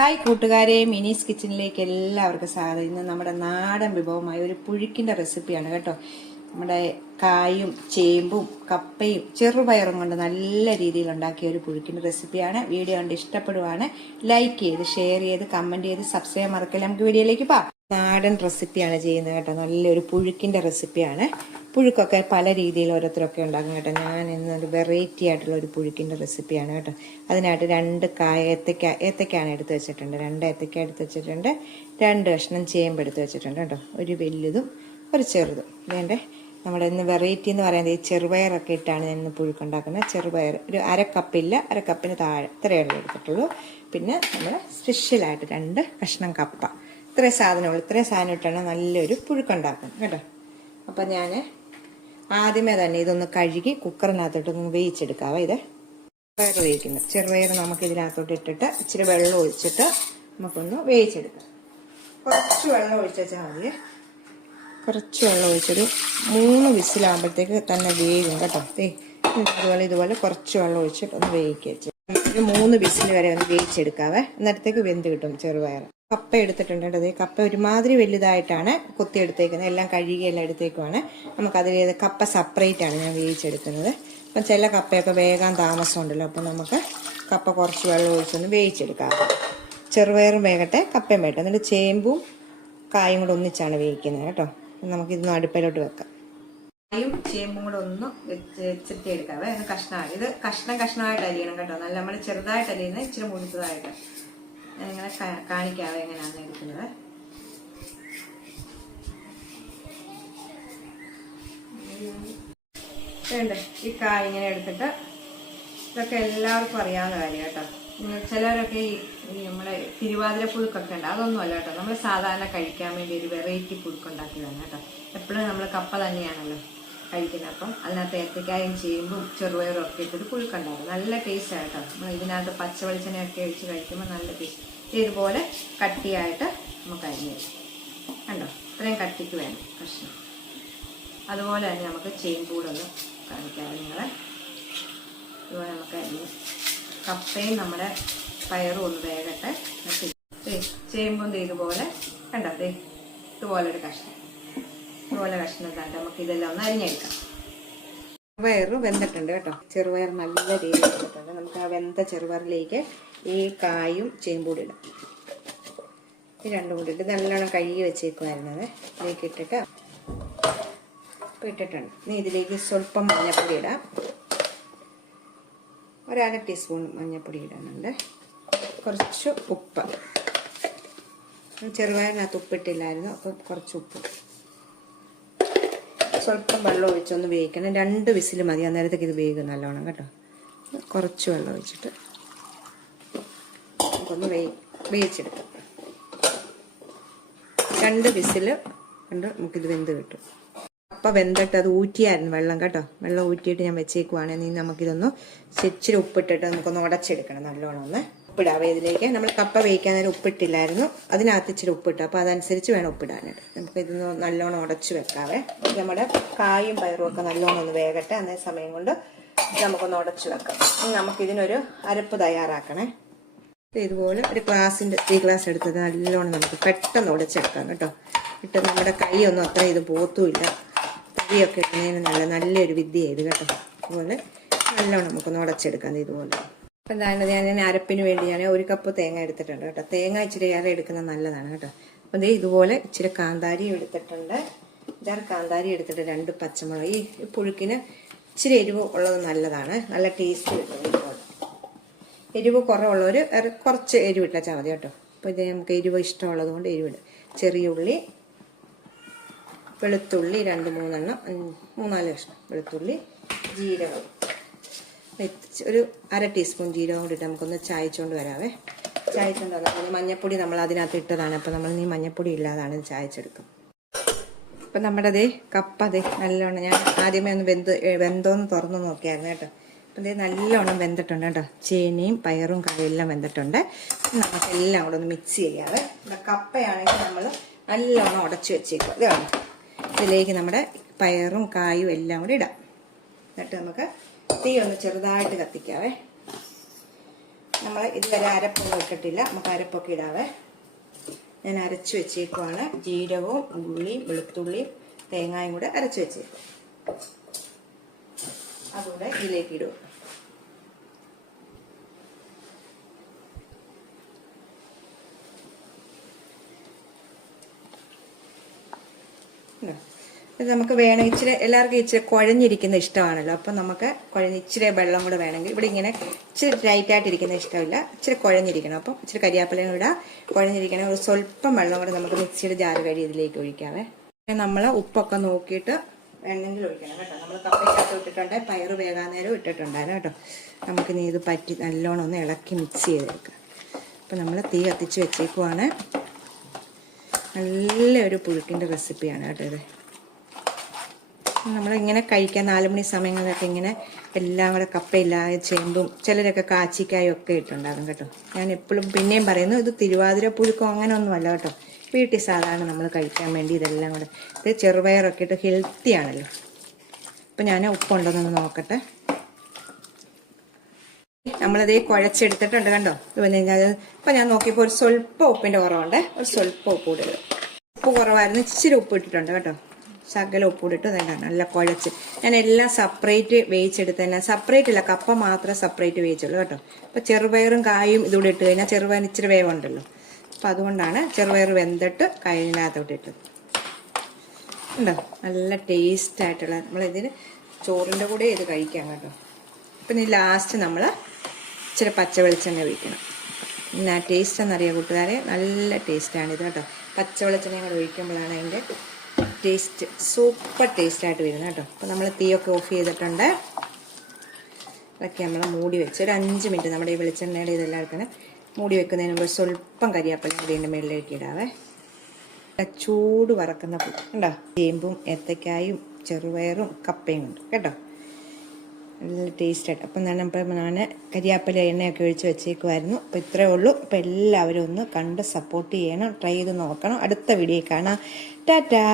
Hi കൂട്ടുകാരെ മിനീസ് കിച്ചണിലേക്ക് എല്ലാവർക്കും സ്വാഗതം. ഇന്ന് നമ്മുടെ നാടൻ വിഭവമായ ഒരു പുഴുക്കിന്റെ റെസിപ്പിയാണ് കേട്ടോ. നമ്മുടെ കായും ചേമ്പും കപ്പയും ചെറുപയറും കൊണ്ട് നല്ല രീതിയിൽ ഉണ്ടാക്കിയ ഒരു പുഴുക്കിന്റെ റെസിപ്പിയാണ്. വീഡിയോ കണ്ട് ഇഷ്ടപ്പെടുവാണ് ലൈക്ക് ചെയ്ത് ഷെയർ ചെയ്ത് കമന്റ് ചെയ്ത് സബ്സ്ക്രൈബ് മറക്കില്ല. നമുക്ക് വീഡിയോയിലേക്ക് പോവാം. നാടൻ റെസിപ്പിയാണ് ചെയ്യുന്നത് കേട്ടോ. നല്ലൊരു പുഴുക്കിന്റെ റെസിപ്പിയാണ്. പുഴുക്കൊക്കെ പല രീതിയിൽ ഓരോരുത്തരൊക്കെ ഉണ്ടാക്കും കേട്ടോ. ഞാൻ ഇന്നൊരു വെറൈറ്റി ആയിട്ടുള്ള ഒരു പുഴുക്കിന്റെ റെസിപ്പിയാണ് കേട്ടോ. അതിനായിട്ട് രണ്ട് കായ ഏത്തക്ക ഏത്തക്കാണ് എടുത്ത് വെച്ചിട്ടുണ്ട്. രണ്ട് ഏത്തക്ക എടുത്ത് വെച്ചിട്ടുണ്ട്. രണ്ട് കഷ്ണം ചേമ്പ് എടുത്ത് വെച്ചിട്ടുണ്ട് കേട്ടോ. ഒരു വലുതും ഒരു ചെറുതും. വേണ്ടേ നമ്മുടെ ഇന്ന് വെറൈറ്റി എന്ന് പറയുന്നത് ഈ ചെറുപയറൊക്കെ ഇട്ടാണ് ഞാൻ ഇന്ന് പുഴുക്കുണ്ടാക്കുന്നത് ചെറുപയർ ഒരു അരക്കപ്പില്ല അരക്കപ്പിന് താഴെ ഇത്രയുള്ള എടുത്തിട്ടുള്ളൂ. പിന്നെ നമ്മൾ സ്പെഷ്യലായിട്ട് രണ്ട് കഷ്ണം കപ്പ. ഇത്രയും സാധനമുള്ളൂ. ഇത്രയും സാധനം ഇട്ടാണ് നല്ലൊരു പുഴുക്കുണ്ടാക്കുന്നത് കേട്ടോ. അപ്പം ഞാൻ ആദ്യമേ തന്നെ ഇതൊന്ന് കഴുകി കുക്കറിനകത്തോട്ട് ഒന്ന് വേവിച്ചെടുക്കാവേ ഇത്. ചെറുപയർ വേവിക്കുന്നത് ചെറുപയർ നമുക്ക് ഇതിനകത്തോട്ട് ഇട്ടിട്ട് ഇച്ചിരി വെള്ളം ഒഴിച്ചിട്ട് നമുക്കൊന്ന് വേവിച്ചെടുക്കാം. കുറച്ച് വെള്ളം ഒഴിച്ചാൽ മതി. കുറച്ച് വെള്ളം ഒഴിച്ചൊരു മൂന്ന് വിസിലാകുമ്പോഴത്തേക്ക് തന്നെ വേവും കേട്ടോ. ഇതുപോലെ ഇതുപോലെ കുറച്ച് വെള്ളം ഒഴിച്ചിട്ട് ഒന്ന് വേവിക്കുക മൂന്ന് വിസിൽ വരെ ഒന്ന് വേവിച്ചെടുക്കാവേ. എന്നിടത്തേക്ക് വെന്ത് കിട്ടും ചെറുപയർ കപ്പ എടുത്തിട്ടുണ്ട് കേട്ടോ. ദേ കപ്പ ഒരുമാതിരി വലുതായിട്ടാണ് കൊത്തിയെടുത്തേക്കുന്നത്. എല്ലാം കഴുകി എല്ലാം എടുത്തേക്കുവാണ്. നമുക്കതിൽ കപ്പ സെപ്പറേറ്റ് ആണ് ഞാൻ വേവിച്ചെടുക്കുന്നത്. അപ്പം ചില കപ്പയൊക്കെ വേഗം താമസം ഉണ്ടല്ലോ അപ്പം നമുക്ക് കപ്പ കുറച്ച് വെള്ളം ഒഴിച്ചൊന്ന് വേവിച്ചെടുക്കാം. ചെറുപയറും വേകട്ടെ കപ്പയും വേട്ടെ എന്നിട്ട് ചേമ്പും കായും കൂടെ ഒന്നിച്ചാണ് വേവിക്കുന്നത് കേട്ടോ. നമുക്കിതൊന്ന് അടുപ്പിലോട്ട് വെക്കാം. കായും ചേമ്പും കൂടെ ഒന്ന് വെച്ച് വെച്ചിട്ട് എടുക്കാവേ കഷ്ണമാണ് ഇത് കഷ്ണം കഷ്ണമായിട്ട് അരിയണം കേട്ടോ. നല്ല നമ്മൾ ചെറുതായിട്ട് അരിയുന്നത് ഇച്ചിരി മുഴുത്തതായിട്ട് ഞാനിങ്ങനെ കാണിക്കാവോ എങ്ങനെയാണ് എടുക്കുന്നത് വേണ്ടേ ഈ കായ ഇങ്ങനെ എടുത്തിട്ട് ഇതൊക്കെ എല്ലാവർക്കും അറിയാവുന്ന കാര്യം കേട്ടോ. ചിലവരൊക്കെ ഈ നമ്മുടെ തിരുവാതിര പുഴുക്കൊക്കെ ഉണ്ട്. അതൊന്നും അല്ല കേട്ടോ. നമ്മൾ സാധാരണ കഴിക്കാൻ വേണ്ടി ഒരു വെറൈറ്റി പുഴുക്കുണ്ടാക്കിയതാണ് കേട്ടോ. എപ്പോഴും നമ്മൾ കപ്പ തന്നെയാണല്ലോ കഴിക്കുന്നത്. അപ്പം അതിനകത്ത് ഏത്തക്കായും ചേമ്പും ചെറുപയറും ഒക്കെ ഇട്ടൊരു പുഴുക്കുണ്ടാവും നല്ല ടേസ്റ്റ് ആയിട്ടോ നമ്മൾ ഇതിനകത്ത് പച്ചവെളിച്ചെണ്ണയൊക്കെ ഒഴിച്ച് കഴിക്കുമ്പോൾ നല്ല ടേസ്റ്റ് ഇതുപോലെ കട്ടിയായിട്ട് നമുക്ക് അരിഞ്ഞു കണ്ടോ? ഇത്രയും കട്ടിക്ക് വേണം കഷ്ണം. അതുപോലെ തന്നെ നമുക്ക് ചെയിൻ കൂടൊന്ന് കാണിക്കാം നിങ്ങളെ ഇതുപോലെ നമുക്ക് അരിഞ്ഞ് കപ്പയും നമ്മുടെ പയറും ഒന്ന് വേകട്ടെ ചേമ്പും ഇതുപോലെ കണ്ടോ? ഇതുപോലെ ഒരു കഷ്ണം. ഇതുപോലെ കഷ്ണം കണ്ട് നമുക്ക് ഇതെല്ലാം ഒന്ന് അരിഞ്ഞെടുക്കാം. ചെറുപയർ വെന്തിട്ടുണ്ട് കേട്ടോ. ചെറുപയർ നല്ല രീതിയിൽ വെന്തിട്ടുണ്ട്. നമുക്ക് ആ വെന്ത ചെറുപയറിലേക്ക് ഈ കായും ചേമ്പൂടി ഇടാം. ഈ രണ്ടും കൂടി ഇട്ട് നല്ലോണം കഴുകി വെച്ചേക്കുമായിരുന്നത് ഇതിലേക്ക് ഇട്ടിട്ട് ഇപ്പം ഇട്ടിട്ടുണ്ട്. ഇനി ഇതിലേക്ക് സ്വല്പം മഞ്ഞൾപ്പൊടി ഇടാം. ഒരര ടീസ്പൂൺ മഞ്ഞൾപ്പൊടി ഇടുന്നുണ്ട് കുറച്ച് ഉപ്പ്. ചെറുപയറിനകത്ത് ഉപ്പിട്ടില്ലായിരുന്നു. അപ്പം കുറച്ച് ഉപ്പ്. സ്വല്പം വെള്ളം ഒഴിച്ചൊന്ന് വേവിക്കണം. രണ്ട് വിസിൽ മതി. അന്നേരത്തേക്ക് ഇത് വേവിക്കും നല്ലോണം കേട്ടോ. കുറച്ച് വെള്ളം ഒഴിച്ചിട്ട് നമുക്കൊന്ന് വേവി വേവിച്ചെടുക്കാം. രണ്ട് വിസിൽ കൊണ്ട് നമുക്കിത് വെന്ത് കിട്ടും. അപ്പം വെന്തിട്ട് അത് ഊറ്റിയായിരുന്നു വെള്ളം കേട്ടോ. വെള്ളം ഊറ്റിയിട്ട് ഞാൻ വെച്ചേക്കുവാണെങ്കിൽ നമുക്കിതൊന്ന് ഇച്ചിരി ഉപ്പിട്ടിട്ട് നമുക്കൊന്ന് ഉടച്ചെടുക്കണം നല്ലോണം ഒന്ന്. ഉപ്പിടാവേ. ഇതിലേക്ക് നമ്മൾ കപ്പ വേവിക്കാൻ നേരം ഉപ്പിട്ടില്ലായിരുന്നു. അതിനകത്ത് ഇച്ചിരി ഉപ്പിട്ടു. അപ്പോൾ അതനുസരിച്ച് വേണം ഉപ്പിടാനായിട്ട്. നമുക്ക് ഇതൊന്ന് നല്ലോണം ഉടച്ച് വെക്കാവേ. നമ്മുടെ കായും പയറും ഒക്കെ നല്ലോണം ഒന്ന് വേകട്ടെ. അതേ സമയം കൊണ്ട് നമുക്കൊന്ന് ഉടച്ച് വെക്കാം. നമുക്കിതിനൊരു അരപ്പ് തയ്യാറാക്കണേ. ഇതുപോലെ ഒരു ഗ്ലാസിന്റെ ഈ ഗ്ലാസ് എടുത്തത് നല്ലോണം നമുക്ക് പെട്ടെന്ന് ഉടച്ചെടുക്കാം കേട്ടോ. ഇട്ട് നമ്മുടെ കൈയൊന്നും അത്ര ഇത് പോത്തുമില്ല. തടിയൊക്കെ ഇടുന്നതിന് നല്ല നല്ലൊരു വിദ്യ ഇത് കേട്ടോ. അതുപോലെ നല്ലോണം നമുക്കൊന്ന് ഉടച്ചെടുക്കാം ഇതുപോലെ. അപ്പം എന്താണ് ഞാൻ അരപ്പിന് വേണ്ടി ഞാൻ ഒരു കപ്പ് തേങ്ങ എടുത്തിട്ടുണ്ട് കേട്ടോ. തേങ്ങ ഇച്ചിരി ഏറെ എടുക്കുന്നത് നല്ലതാണ് കേട്ടോ. അപ്പം ദേ ഇതുപോലെ ഇച്ചിരി കാന്താരി എടുത്തിട്ടുണ്ട്. ഇതാറ് കാന്താരി എടുത്തിട്ട് രണ്ട് പച്ചമുളക്. ഈ പുഴുക്കിന് ഇച്ചിരി എരിവ് ഉള്ളത് നല്ലതാണ്. നല്ല ടേസ്റ്റ് കിട്ടും എരിവ് കുറവുള്ളവർ കുറച്ച് എരിവിട്ടാൽ മതി കേട്ടോ. അപ്പോൾ ഇത് നമുക്ക് എരിവ് ഇഷ്ടമുള്ളത് കൊണ്ട് എരിവിടും ചെറിയ ഉള്ളി വെളുത്തുള്ളി രണ്ട് മൂന്നെണ്ണം മൂന്നാൽ കഷ്ണം വെളുത്തുള്ളി ജീരകം. ഒരു അര ടീസ്പൂൺ ജീരകം കൂടി ഇട്ട് നമുക്കൊന്ന് ചായച്ചുകൊണ്ട് വരാവേ. ചായച്ചുകൊണ്ട് വന്നാൽ പിന്നെ മഞ്ഞപ്പൊടി നമ്മൾ അതിനകത്ത് ഇട്ടതാണ്. അപ്പോൾ നമ്മൾ ഈ മഞ്ഞപ്പൊടി ഇല്ലാതാണ് ചായച്ചെടുക്കും അപ്പം നമ്മുടെ അതേ കപ്പ അതെ നല്ലോണം ഞാൻ ആദ്യമേ ഒന്ന് വെന്ത് വെന്തോന്ന് തുറന്ന് നോക്കിയായിരുന്നു കേട്ടോ. അപ്പം ഇതേ നല്ലോണം വെന്തിട്ടുണ്ട് കേട്ടോ. ചേനയും പയറും കറിയെല്ലാം എല്ലാം വെന്തിട്ടുണ്ട്. നമുക്ക് നമുക്കെല്ലാം കൂടെ ഒന്ന് മിക്സ് ചെയ്യാവേ. കപ്പയാണെങ്കിൽ നമ്മൾ നല്ലോണം ഉടച്ച് വെച്ചേക്കും അതേ ഇതിലേക്ക് നമ്മുടെ പയറും കായും എല്ലാം കൂടി ഇടാം. എന്നിട്ട് നമുക്ക് തീ ഒന്ന് ചെറുതായിട്ട് കത്തിക്കാവേ. നമ്മൾ ഇതുവരെ അരപ്പൊന്നും വെക്കട്ടില്ല നമുക്ക് അരപ്പൊക്കെ ഇടാവേ. ഞാൻ അരച്ചു വെച്ചേക്കുവാണ്. ജീരകവും ഉള്ളിയും വെളുത്തുള്ളിയും തേങ്ങായും കൂടെ അരച്ചു വെച്ചേക്കും അതുകൂടെ ഇതിലേക്ക് ഇടും ഇത് നമുക്ക് വേണം ഇച്ചിരി എല്ലാവർക്കും ഇച്ചിരി കുഴഞ്ഞിരിക്കുന്ന ഇഷ്ടമാണല്ലോ. അപ്പം നമുക്ക് കുഴഞ്ഞ് ഇച്ചിരി വെള്ളം കൂടെ വേണമെങ്കിൽ ഇവിടെ ഇങ്ങനെ ഇച്ചിരി ടൈറ്റായിട്ടിരിക്കുന്ന ഇഷ്ടമില്ല. ഇച്ചിരി കുഴഞ്ഞിരിക്കണം. അപ്പം ഇച്ചിരി കരിയാപ്പിലയും കൂടെ കുഴഞ്ഞിരിക്കണം. ഒരു സ്വല്പം വെള്ളം കൂടെ നമുക്ക് മിക്സിയുടെ ജാറ് കഴി ഇതിലേക്ക് ഒഴിക്കാവേ. നമ്മൾ ഉപ്പൊക്കെ നോക്കിയിട്ട് വേണമെങ്കിൽ ഒഴിക്കണം കേട്ടോ. നമ്മൾ കപ്പയ്ക്കകത്ത് ഇട്ടിട്ടുണ്ട്. പയറ് വേകാൻ നേരം ഇട്ടിട്ടുണ്ടായിരുന്നു കേട്ടോ. നമുക്ക് ഇനി ഇത് പറ്റി നല്ലോണം ഒന്ന് ഇളക്കി മിക്സ് ചെയ്തെടുക്കാം. അപ്പം നമ്മൾ തീ കത്തിച്ച് വെച്ചേക്കുവാണ്. നല്ലൊരു പുഴുക്കിന്റെ റെസിപ്പിയാണ് കേട്ടോ ഇത്. നമ്മളിങ്ങനെ കഴിക്കാൻ നാല് മണി സമയങ്ങളിലൊക്കെ ഇങ്ങനെ എല്ലാം കൂടെ കപ്പയില്ലാതെ ചേമ്പും ചിലരൊക്കെ കാച്ചിക്കായും ഒക്കെ ഇട്ടുണ്ടാകും കേട്ടോ. ഞാൻ എപ്പോഴും പിന്നെയും പറയുന്നു ഇത് തിരുവാതിര പുഴുക്കോ അങ്ങനെ ഒന്നുമല്ല കേട്ടോ. വീട്ടിൽ സാധാരണ നമ്മൾ കഴിക്കാൻ വേണ്ടി ഇതെല്ലാം കൂടെ ഇത് ചെറുപയറൊക്കെ ഇട്ട് ഹെൽത്തി ആണല്ലോ. അപ്പം ഞാൻ ഉപ്പുണ്ടോന്നൊന്ന് നോക്കട്ടെ. നമ്മളത് കുഴച്ചെടുത്തിട്ടുണ്ട് കണ്ടോ? ഇതുപോലെ വന്നു ഇപ്പം ഞാൻ നോക്കിയപ്പോൾ ഒരു സ്വല്പം ഉപ്പിന്റെ കുറവുണ്ട്. ഒരു സ്വല്പം ഉപ്പ് കൂടുതൽ ഉപ്പ് കുറവായിരുന്നു ഇച്ചിരി ഉപ്പ് ഇട്ടിട്ടുണ്ട് കേട്ടോ. ശകലം ഉപ്പിട്ടിട്ട് തന്നെ നല്ല കുഴച്ച്. ഞാൻ എല്ലാം സെപ്പറേറ്റ് വേവിച്ചെടുത്ത് തന്നെ. സെപ്പറേറ്റ് ഇല്ല കപ്പ മാത്രമേ സെപ്പറേറ്റ് വേവിച്ചുള്ളൂ കേട്ടോ. അപ്പോൾ ചെറുപയറും കായും ഇതുകൂടെ ഇട്ട് കഴിഞ്ഞാൽ ചെറുപയറിന് ഇച്ചിരി വേവുണ്ടല്ലോ. അപ്പം അതുകൊണ്ടാണ് ചെറുപയർ വെന്തിട്ട് കയ്യിനകത്തോട്ട് ഇട്ടത്. ഉണ്ടോ? നല്ല ടേസ്റ്റ് ആയിട്ടുള്ള നമ്മളിതിന് ചോറിന്റെ കൂടെ ഇത് കഴിക്കാം കേട്ടോ. പിന്നെ ലാസ്റ്റ് നമ്മൾ ഇച്ചിരി പച്ച വെളിച്ചെണ്ണ ഒഴിക്കണം. പിന്നെ ആ ടേസ്റ്റ് എന്നറിയാം കൂട്ടുകാരെ? നല്ല ടേസ്റ്റാണ് ഇത് കേട്ടോ. പച്ച വെളിച്ചെണ്ണ കൂടെ ഒഴിക്കുമ്പോഴാണ് അതിന്റെ ടേസ്റ്റ് സൂപ്പർ ടേസ്റ്റായിട്ട് വരുന്നത് കേട്ടോ. അപ്പോൾ നമ്മൾ തീയൊക്കെ ഓഫ് ചെയ്തിട്ടുണ്ട്. ഇതൊക്കെ നമ്മൾ മൂടി വെച്ച് ഒരു അഞ്ച് മിനിറ്റ് നമ്മുടെ ഈ വെളിച്ചെണ്ണയുടെ ഇതെല്ലാം എടുക്കണം മൂടി വെക്കുന്നതിന് മുമ്പ് സ്വല്പം കരിയാപ്പല ഇതിന്റെ മുകളിലേക്ക് ഇടാവേ. ചൂട് വറക്കുന്ന പൂ. കണ്ടോ? ചേമ്പും ഏത്തക്കായും ചെറുപയറും കപ്പയും ഉണ്ട്. കേട്ടോ? നല്ല ടേസ്റ്റായിട്ട്. അപ്പം ഞാൻ അപ്പം ഞാൻ കരിയാപ്പല എണ്ണയൊക്കെ ഒഴിച്ച് വെച്ചേക്കുമായിരുന്നു അപ്പോൾ ഇത്രയേ ഉള്ളൂ. അപ്പോൾ എല്ലാവരും ഒന്ന് കണ്ട് സപ്പോർട്ട് ചെയ്യണം. ട്രൈ ചെയ്ത് നോക്കണം. അടുത്ത വീഡിയോ കാണാം. ടാറ്റാ!